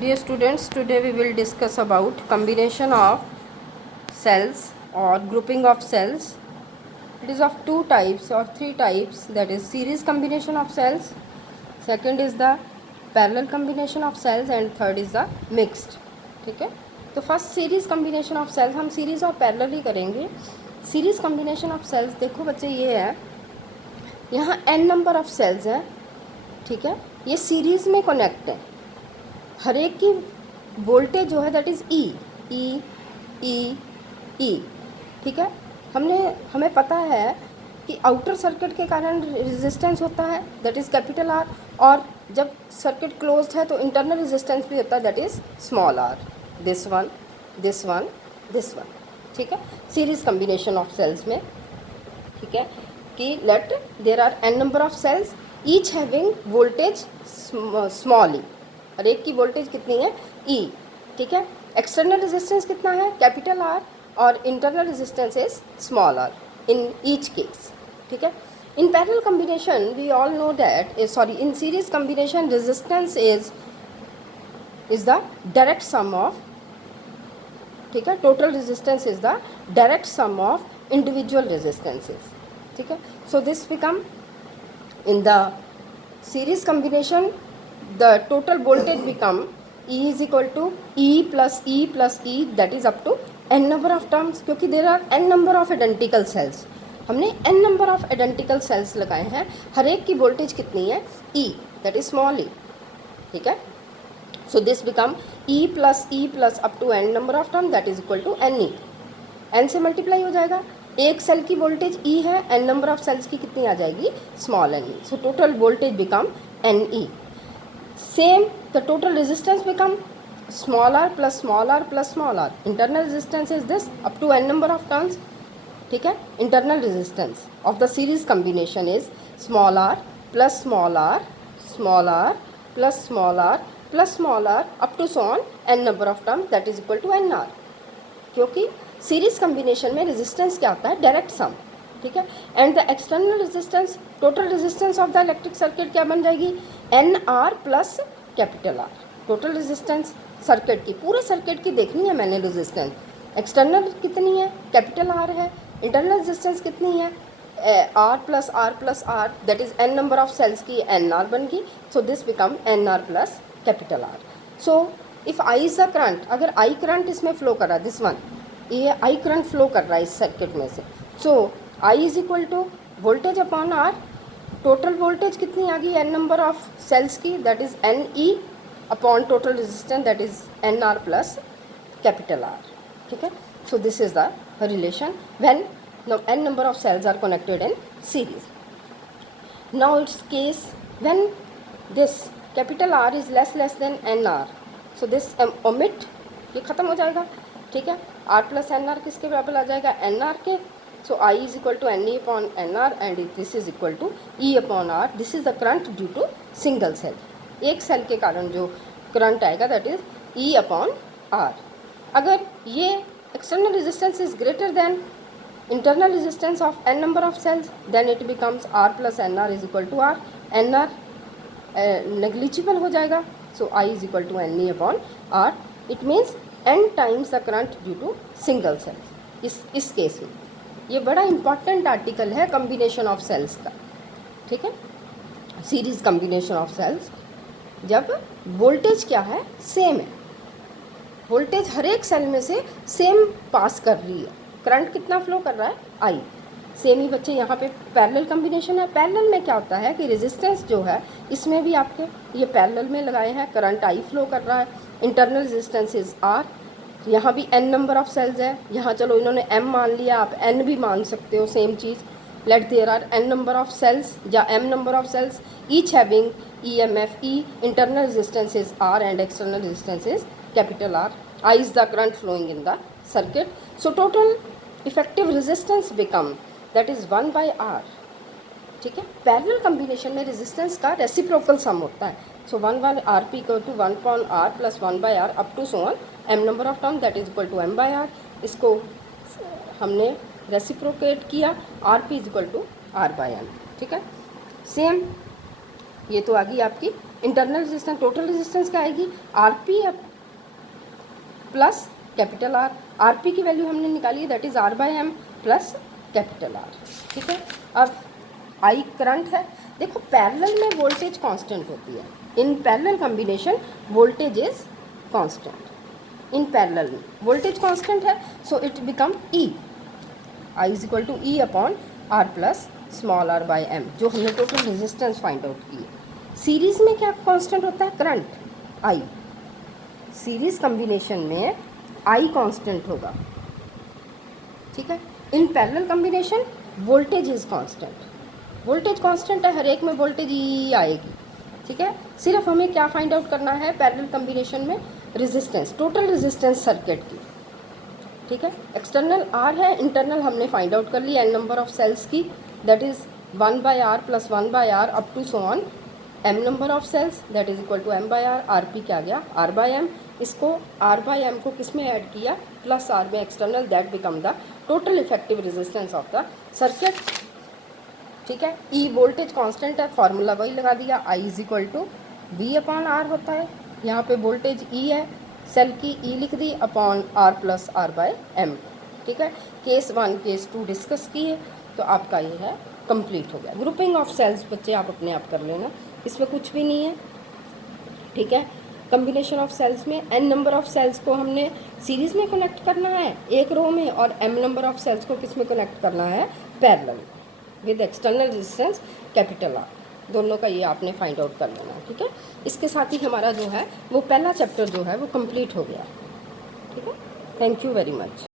Dear students, today we will discuss about combination of cells or grouping of cells. It is of two types or three types, that is series combination of cells, second is the parallel combination of cells and third is the mixed. ठीक है, तो first series combination of cells, हम series और parallel ही करेंगे. Series combination of sales देखो बच्चे, ये है यहाँ n नंबर ऑफ सेल्स है. ठीक है, ये सीरीज में कनेक्ट है. हर एक की वोल्टेज जो है दैट इज़ ई ई ई ई. ठीक है, हमें पता है कि आउटर सर्किट के कारण रेजिस्टेंस होता है दैट इज़ कैपिटल आर, और जब सर्किट क्लोज्ड है तो इंटरनल रेजिस्टेंस भी होता है that is small r. This one, this one, this one. ठीक है, सीरीज कम्बिनेशन ऑफ सेल्स में. ठीक है, कि let there are n number of cells each having voltage small E. हर एक की वोल्टेज कितनी है? ई. ठीक है, एक्सटर्नल रेजिस्टेंस कितना है? कैपिटल आर, और internal resistance is small r in each case. ठीक है, in parallel combination we all know that, sorry, in series combination resistance is the direct sum of, ठीक है, total resistance is the direct sum of individual resistances. ठीक है, so this become in the series combination the total voltage become E is equal to E plus E plus E, that is up to n number of terms, क्योंकि there are n number of identical cells. हमने n number of identical cells लगाए हैं. हर एक की voltage कितनी है? E, that is small e. ठीक है, so this become E plus up to n number of term, that is equal to n e. n से मल्टीप्लाई हो जाएगा. एक सेल की वोल्टेज ई है, एन नंबर ऑफ सेल्स की कितनी आ जाएगी? Small n E. So total voltage become n E. Same the total resistance become small r plus small r plus small r. Internal resistance is this up to n number of turns. ठीक है, internal resistance of the series combination is small r plus small r, small r plus small r plus small r up to so on n number of term, that is equal to N r. क्योंकि series combination में resistance क्या आता है? Direct sum. ठीक है, and the external resistance, total resistance of the electric circuit क्या बन जाएगी? N r plus capital R. Total resistance circuit की, पूरे सर्किट की देखनी है मैंने रेजिस्टेंस. एक्सटर्नल कितनी है? कैपिटल आर है. इंटरनल रेजिस्टेंस कितनी है? R plus r, that is n number of cells की एन आर बन गई. So this become n r plus capital R. So if I is the current, अगर I current इसमें flow कर रहा है, दिस वन, ये आई करंट फ्लो कर रहा है इस सर्किट में से. So I is equal to voltage upon r. Total voltage कितनी आ गई? एन नंबर ऑफ सेल्स की, that is n e upon total resistance, that is n r plus capital R. ठीक है, so this is the relation when n number of cells are connected in series. Now it's case when this capital R is less than n r. So this omit, ये ख़त्म हो जाएगा. ठीक है, r plus n are किसके बराबर आ जाएगा? N r के. So I is equal to n e upon n r and this is equal to E upon r. This is the current due to single cell. एक cell के कारण जो current आएगा that is e upon r. अगर ये external resistance is greater than internal resistance of n number of cells, then it becomes r plus n r is equal to r. N r negligible हो जाएगा. So I is equal to n e upon r. It means n times the current due to single cells. इस case में ये बड़ा important article है combination of cells का. ठीक है, सीरीज कम्बिनेशन ऑफ सेल्स, जब वोल्टेज क्या है? सेम है. वोल्टेज हर एक सेल में से सेम पास कर रही है. करंट कितना फ्लो कर रहा है? आई. सेम ही बच्चे यहाँ पे पैरेलल कम्बिनेशन है. पैरेलल में क्या होता है कि रेजिस्टेंस जो है इसमें भी आपके ये पैरेलल में लगाए हैं, करंट आई फ्लो कर रहा है. Internal resistance is r. यहाँ भी एन नंबर ऑफ सेल्स है. यहाँ चलो इन्होंने एम मान लिया, आप एन भी मान सकते हो, सेम चीज़. Let there are n number of cells या m number of cells each having E M F e. Internal resistance is r and external resistance is capital R. I is the current flowing in the circuit. So total effective resistance become that is 1/r. ठीक है, parallel combination में resistance का reciprocal sum होता है. So 1/r p equal to 1/r plus 1/r up to so on m number of term, that is equal to m/r. इसको हमने reciprocate किया, r p is equal to r/m. ठीक है, same ये तो आ गई आपकी इंटरनल रेजिस्टेंस, टोटल रेजिस्टेंस क्या आएगी, r p plus capital R. R p की वैल्यू हमने निकाली, that is r by m plus capital R. ठीक है, अब आई करंट है। देखो पैरेलल में वोल्टेज कांस्टेंट होती है, in parallel combination voltage is constant. In parallel में वोल्टेज कांस्टेंट है, so it become E, I is equal to E upon are plus small r by m, जो हमने total resistance find out की है। Series में क्या constant होता है, करंट आई। सीरीज कॉम्बिनेशन में आई कांस्टेंट होगा। ठीक है, in parallel combination voltage is constant. Voltage constant है, हर एक में वोल्टेज ही आएगी। ठीक है, सिर्फ हमें क्या फाइंड आउट करना है पैरेलल कॉम्बिनेशन में, रेजिस्टेंस, टोटल रेजिस्टेंस सर्किट की। ठीक है, एक्सटर्नल आर है, इंटरनल हमने फाइंड आउट कर ली एन नंबर ऑफ सेल्स की, that is 1 by r plus 1 by r up to so on m number of cells, that is equal to m by r. R p क्या गया, r by m. इसको r by m को किस में add किया, plus are में external, that become the total effective resistance of the circuit. ठीक है, ई वोल्टेज कांस्टेंट है, फार्मूला वही लगा दिया, I is equal to V upon R होता है। यहाँ पे वोल्टेज ई है, सेल की ई लिख दी upon are plus r by m. ठीक है, केस 1 केस 2 डिस्कस किए, तो आपका ये है कंप्लीट हो गया। ग्रुपिंग ऑफ सेल्स बच्चे आप अपने आप कर लेना, इसमें कुछ भी नहीं है। ठीक है, कम्बिनेशन ऑफ सेल्स में एन नंबर ऑफ सेल्स को हमने सीरीज में कनेक्ट करना है एक रो में, और एम नंबर ऑफ सेल्स को किस में कनेक्ट करना है, parallel with external resistance capital R. दोनों का ये आपने फाइंड आउट कर लेना। ठीक है, इसके साथ ही हमारा जो है वो पहला चैप्टर जो है वो कंप्लीट हो गया। ठीक है, थैंक यू वेरी मच।